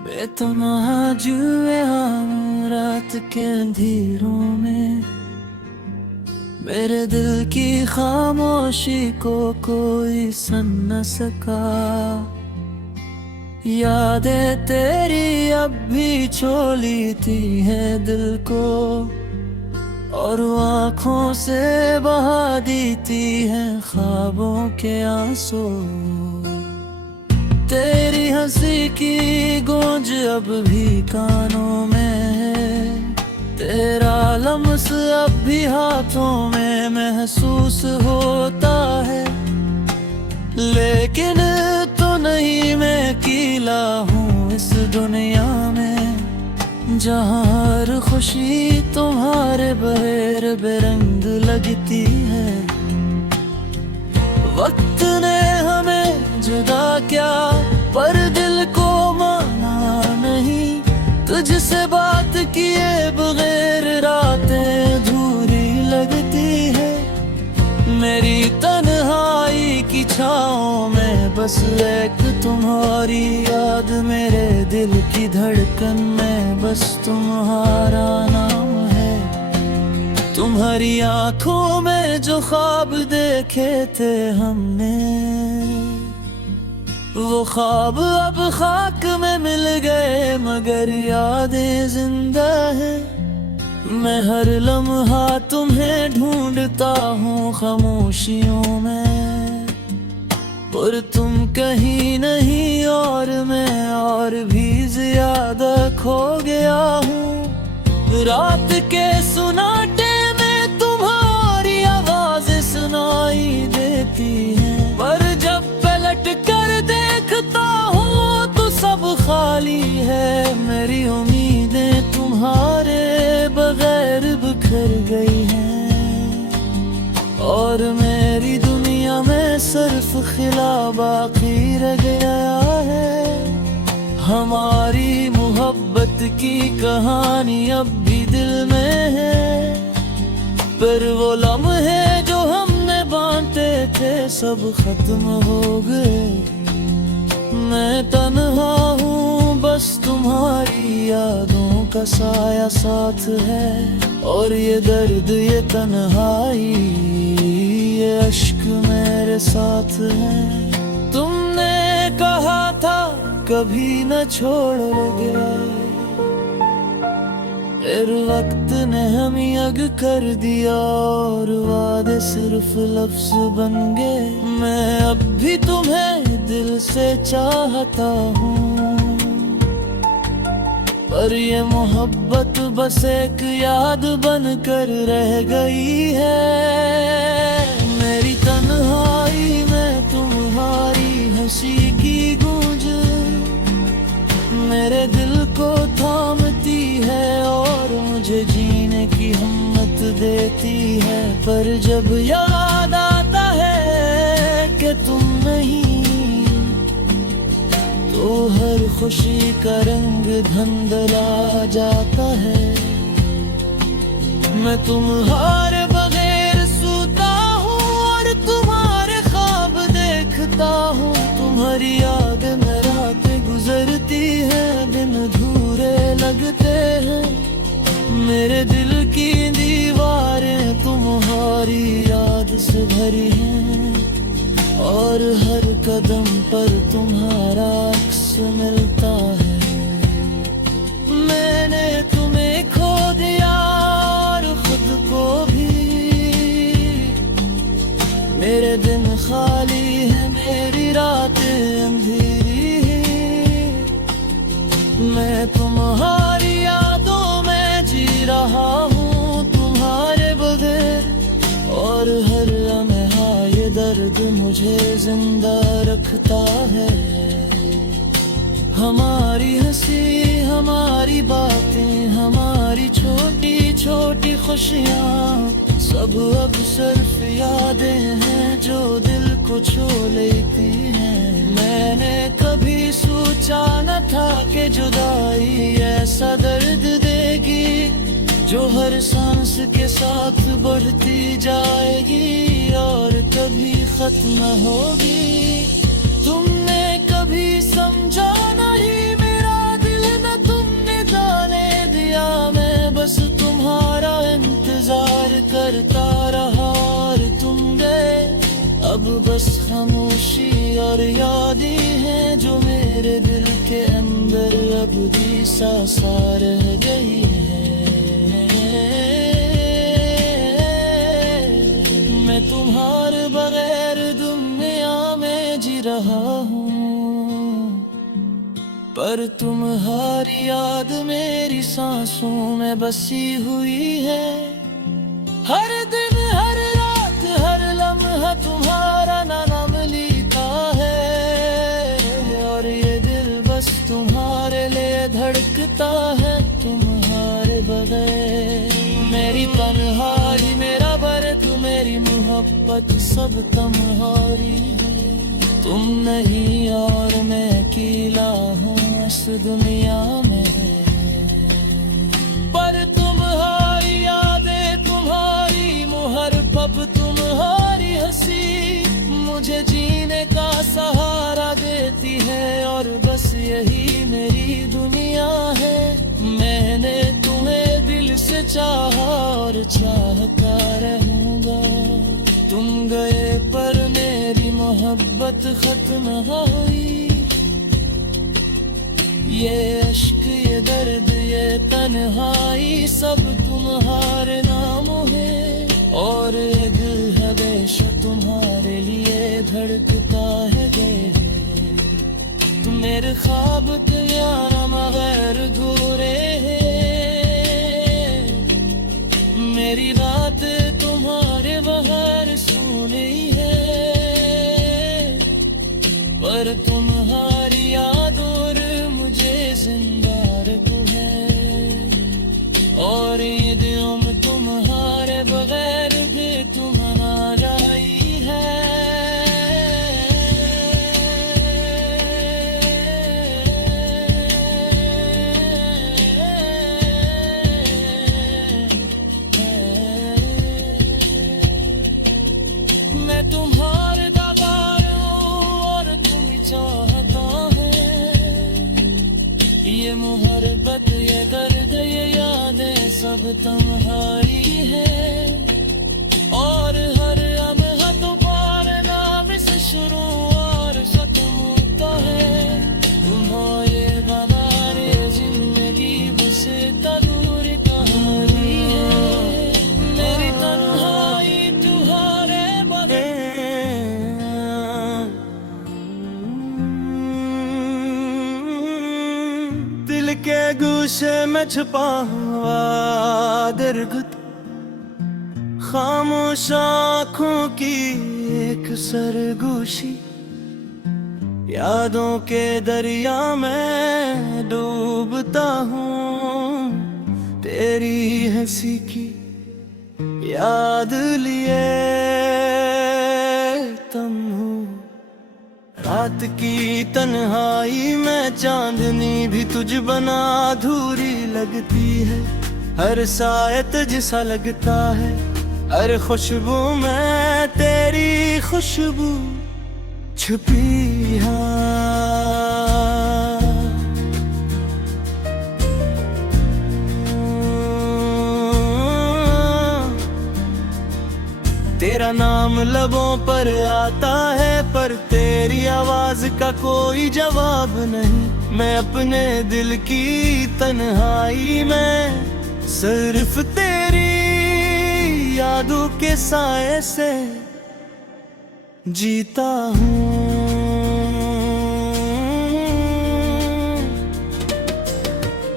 बेतनहा जुए हम रात के अंधेरों में, मेरे दिल की खामोशी को कोई सुन न सका। यादें तेरी अब भी छोली थी है दिल को, और आँखों से बहा देती है ख्वाबों के आंसू। तेरी हंसी की गूंज अब भी कानों में है, तेरा लम्स अब भी हाथों में महसूस होता है। लेकिन तो नहीं मैं अकेला हूँ इस दुनिया में, जहाँ हर खुशी तुम्हारे बगैर बेरंग लगती है। वक्त ने हमें जुदा क्या, पर दिल को माना नहीं। तुझसे बात किए बगैर रातें अधूरी लगती है। मेरी तन्हाई की छाँव में बस एक तुम्हारी याद, मेरे दिल की धड़कन में बस तुम्हारा नाम है। तुम्हारी आंखों में जो ख्वाब देखे थे हमने, वो ख्वाब अब खाक में मिल गए, मगर यादें जिंदा है। मैं हर लम्हा तुम्हें ढूंढता हूँ खामोशियों में, पर तुम कहीं नहीं और मैं और भी ज्यादा खो गया हूँ। रात के सुनाटे में तुम्हारी आवाज़ें सुनाई देती हैं, पर जब पलट कर देखता हूँ तो सब खाली है। मेरी उम्मीदें तुम्हारे बगैर बिखर गई हैं, और मेरी दुनिया में सिर्फ खिला बाकी रह गया है। हमारी मोहब्बत की कहानी अब भी दिल में है, पर वो लम्हे जो हमने बांटे थे सब खत्म हो गए। मैं तन्हा हूँ बस तुम्हारी यादों का साया साथ है, और ये दर्द ये तन्हाई ये अश्क मेरे साथ है। तुमने कहा था कभी न छोड़ोगे, फिर वक्त ने हमें अग कर दिया और वादे सिर्फ लफ्ज बन गए। मैं अब भी तुम्हें दिल से चाहता हूँ, पर ये मोहब्बत बस एक याद बन कर रह गई है। मेरी तन्हाई में तुम्हारी हंसी की गूंज मेरे दिल को थामती है, और मुझे जीने की हिम्मत देती है। पर जब याद आता है कि तुम नहीं, तो हर खुशी का रंग धुंधला जाता है। मैं तुम्हारे बगैर सोता हूँ और तुम्हारे ख्वाब देखता हूँ। तुम्हारी याद में रातें गुजरती है, दिन अधूरे लगते हैं। मेरे दिल की दीवारें तुम्हारी याद से भरी हैं, और हर कदम पर तुम्हारा अक्स मिलता है। मैंने तुम्हें खो दिया और खुद को भी, मेरे दिन खाली है मेरी रातें अंधेरी है। मैं तुम्हारी यादों में जी रहा हूँ तुम्हारे बगैर, और हर लम्हा ये दर्द मुझे जिंदा रखता है। हमारी हंसी हमारी बातें हमारी छोटी छोटी खुशियाँ, सब अब सिर्फ यादें हैं जो दिल को छू लेती हैं। मैंने कभी सोचा न था कि जुदाई ऐसा दर्द देगी, जो हर सांस के साथ बढ़ती जाएगी और कभी खत्म होगी। तुमने कभी समझा नहीं मेरा दिल अब बस खामोशी और यादें हैं जो मेरे दिल के अंदर अब भी सा रह गई है। मैं तुम्हारे बगैर दुनिया में जी रहा हूँ, पर तुम्हारी याद मेरी सांसों में बसी हुई है। हर दिन हर रात हर लम्हा तुम्हारा नाम लिखा है, और ये दिल बस तुम्हारे लिए धड़कता है तुम्हारे बगैर। मेरी तन्हाई मेरा बर्त मेरी मोहब्बत सब तुम्हारी है। तुम नहीं और मैं अकेला हूँ इस दुनिया में, पर तुम्हारी यादें तुम्हारी मुहब्बत तुम्हारी हंसी मुझे जीने का सहारा देती है। और बस यही मेरी दुनिया है। मैंने तुम्हें दिल से चाहा और चाहता रहूंगा। तुम गए पर मेरी मोहब्बत खत्म हुई। ये अश्क ये दर्द ये तन्हाई सब तुम्हारे नाम है, और ये दिल हमेशा तुम्हारे लिए धड़कता है। तुम मेरे ख्वाब के यारा मगर अधूरे हैं, मेरी रात तुम्हारे बगैर सुनी है, पर तुम्हारी याद और मुझे जिंदा रखो है। और ये दिलों में तुम्हारे बगैर दे तुम्हारा ही है। मैं तुम्हारे दागार हूँ और तुम ही चाहता है। ये मोहब्बत ये दर्द ये यादें सब तुम्हारी है, और हर लम्हा तुम्हारे नाम से शुरू और खत्म होता है। तुम्हारे बगैर जिंदगी बस तदूरी तुम्हारी है। मेरी तन्हाई तुम्हारे बगैर। दिल के गुस्से में छुपा हुआ दर्द, खामोश आँखों की एक सरगोशी, यादों के दरिया में डूबता हूँ। तेरी हंसी की याद लिए तुम हो। रात की तन्हाई में चांदनी भी तुझ बना अधूरी लगती है। हर सायत जैसा लगता है, हर खुशबू में तेरी खुशबू छुपी है। तेरा नाम लबों पर आता है, पर तेरी आवाज का कोई जवाब नहीं। मैं अपने दिल की तन्हाई में सिर्फ तेरी यादों के साए से जीता हूँ।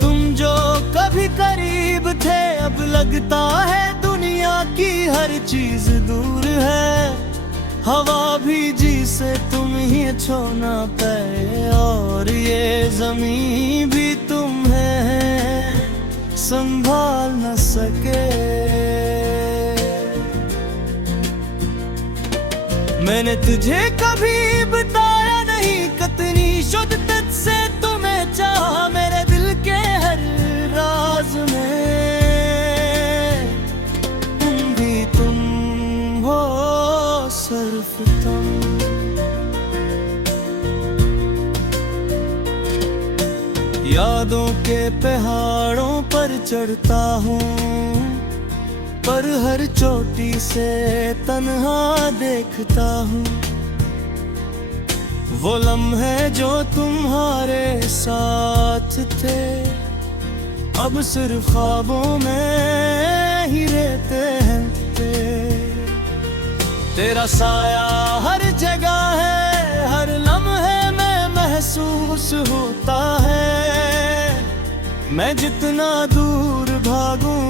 तुम जो कभी करीब थे अब लगता है दुनिया की हर चीज दूर है। हवा भी जी से तुम ही छोड़ना पाए, और ये जमीन भी तुम्हें संभाल न सके। मैंने तुझे कभी बताया नहीं कितनी शिद्दत से तुम्हें चाहा। मेरे दिल के हर राज में तुम भी तुम हो, सिर्फ तुम। यादों के पहाड़ों पर चढ़ता हूँ, पर हर चोटी से तन्हा देखता हूँ वो लम्हे जो तुम्हारे साथ थे, अब सिर्फ ख्वाबों में ही रहते हैं। तेरा साया हर जगह है, हर लम्हे में महसूस होता है। मैं जितना दूर भागूं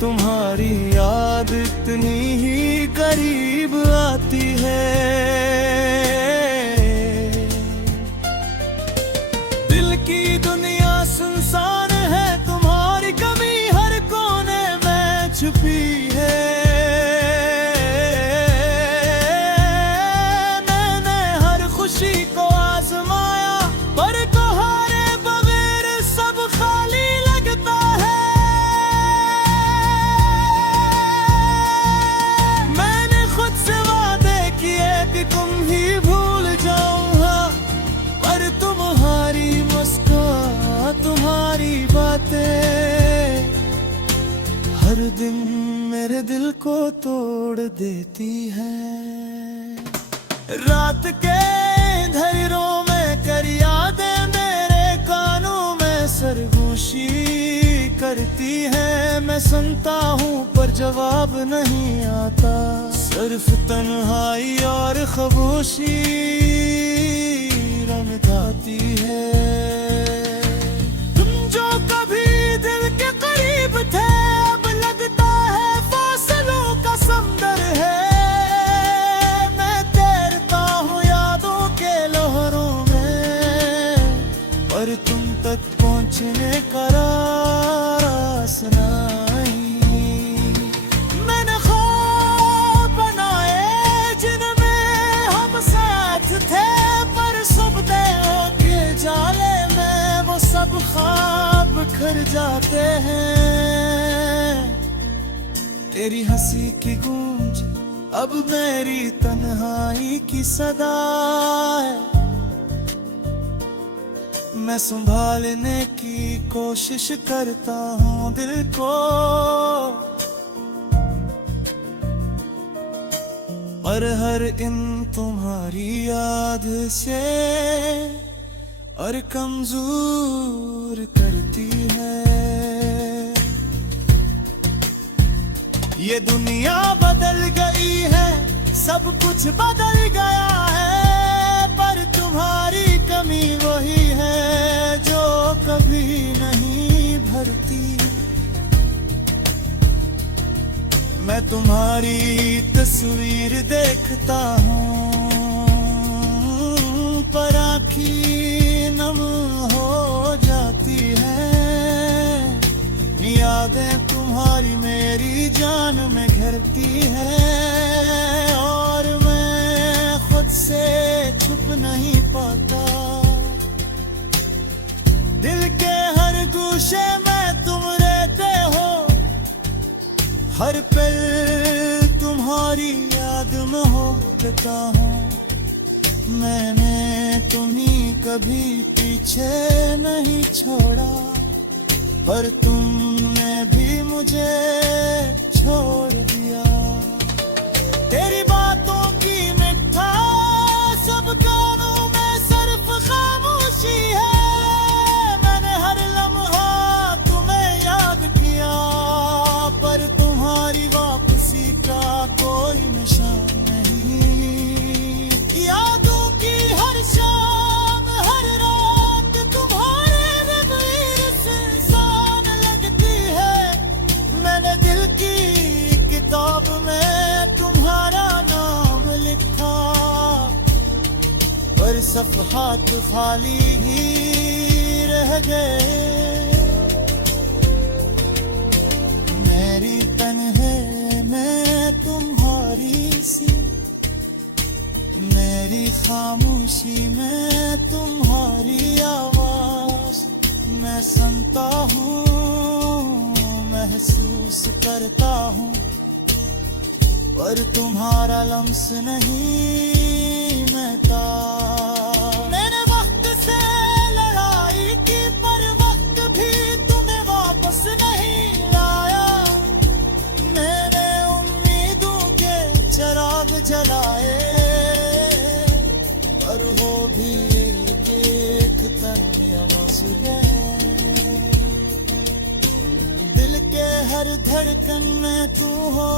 तुम्हारी याद इतनी ही करीब आती है। दिल की दुनिया सुनसान है, तुम्हारी कमी हर कोने में छुपी है। मैंने हर खुशी को आजमाया, पर तुम्हारे बगैर सब खाली लगता है। मैंने खुद से वादे किए कि तुम ही भूल जाऊंगा, पर तुम्हारी मुस्कान, तुम्हारी बातें हर दिन मेरे दिल को तोड़ देती है। रात के अंधेरों में कर यादें मेरे कानों में सरगोशी करती है। मैं सुनता हूँ पर जवाब नहीं आता, सिर्फ तन्हाई और खामोशी रंगाती है। तुम जो कभी दिल के करीब थे, अब लगता है फासलों का समंदर है। मैं तैरता हूँ यादों के लहरों में, पर तुम तक पहुँचने का रास्ता नहीं। मैंने ख्वाब बनाए जिनमें हम साथ थे, पर सपनों के जाले में वो सब ख्वाब बिखर जाते हैं। तेरी हंसी की गूंज अब मेरी तन्हाई की सदा है। मैं संभालने की कोशिश करता हूँ दिल को, पर हर इन तुम्हारी याद से और कमजोर करती है। ये दुनिया बदल गई है, सब कुछ बदल गया है, पर तुम्हारी कमी वही है जो कभी नहीं भरती। मैं तुम्हारी तस्वीर देखता हूँ, पर आँखें नम हो जाती है। यादें तुम्हारी मेरी जान में घिरती है, और मैं खुद से छुप नहीं पाता। दिल के हर गोशे में तुम रहते हो, हर पल तुम्हारी याद में होता हूँ। मैंने तुम्हें कभी पीछे नहीं छोड़ा, पर तुमने भी मुझे छोड़ दिया। तेरी बातों की मिठास सब कानों में सिर्फ खामोशी है। मैंने हर लम्हा तुम्हें याद किया, पर तुम्हारी वापसी का कोई निशान नहीं। यादों की हर शाम हर रात तुम्हारे बगैर सुनसान लगती है। मैंने दिल की किताब में तुम्हारा नाम लिखा, पर सफ़हात खाली ही रह गए। मेरी तन्हे में तुम्हारी सी, मेरी खामोशी में तुम्हारी आवाज। मैं सुनता हूँ, महसूस करता हूँ, पर तुम्हारा लम्स नहीं मिलता। मैंने वक्त से लड़ाई की, पर वक्त भी तुम्हें वापस नहीं लाया। मैं जलाए, पर हो भी एक तन आंसू। दिल के हर धड़कन में तू हो,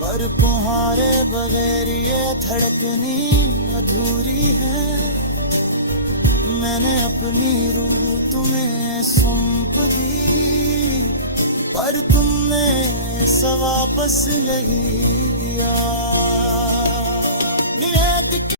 पर तुम्हारे बगैर ये धड़कनी अधूरी है। मैंने अपनी रूह तुम्हें सौंप दी, पर तुमने ऐसा वापस नहीं लिया।